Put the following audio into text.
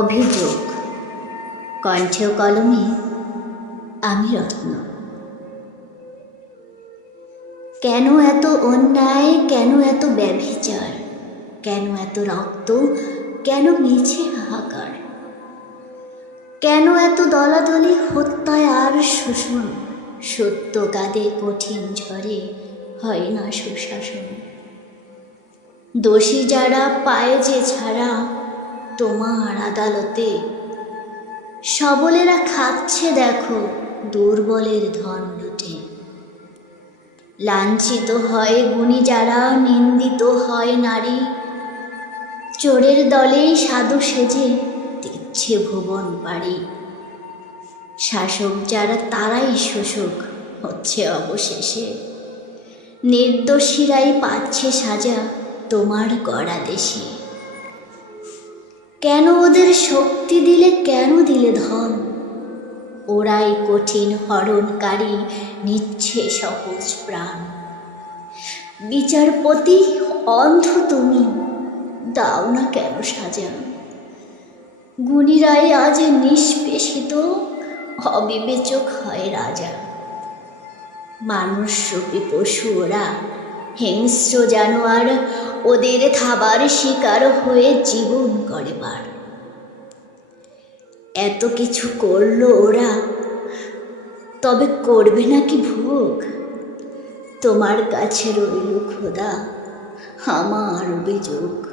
অভিযোগ কণ্ঠ কলমে আমি রত্ন। কেন এত অন্যায়, কেন এত ব্যভিচার, কেন এত রক্ত, কেন মিছে হাহাকার, কেন এত দলাদলি হত্যায় আর শোষণ, সত্য কাঁদে কঠিন ঝড়ে হয় না সুশাসন। দোষী যারা পায় যে ছাড়া তোমার আদালতে, সবলেরা খাচ্ছে দেখো দুর্বলের ধন লুটে। লাঞ্ছিত হয় গুণী যারা, নিন্দিত হয় নারী, চোরের দলেই সাধু সেজে দিচ্ছে ভুবন পাড়ি। শাসক যারা তারাই শোষক হচ্ছে অবশেষে, নির্দোষীরাই পাচ্ছে সাজা তোমার গড়া দেশে। কেন ওদের শক্তি দিলে, কেন দিলে ধন, ওরাই কঠিন হরণকারী নিচ্ছে সহজ প্রাণ। বিচারপতি অন্ধ তুমি, দাও না কেন সাজা, গুণীরাই আজ নিষ্পেষিত, অবিবেচক হয় রাজা। মানুষ রূপী পশু ওরা, হিংস্র জানোয়ার, ওদের থাবার শিকার হয়ে জীবন করে পার। এত কিছু করলো ওরা, তবে করবে নাকি ভোগ? তোমার কাছে রইল খোদা আমার অভিযোগ।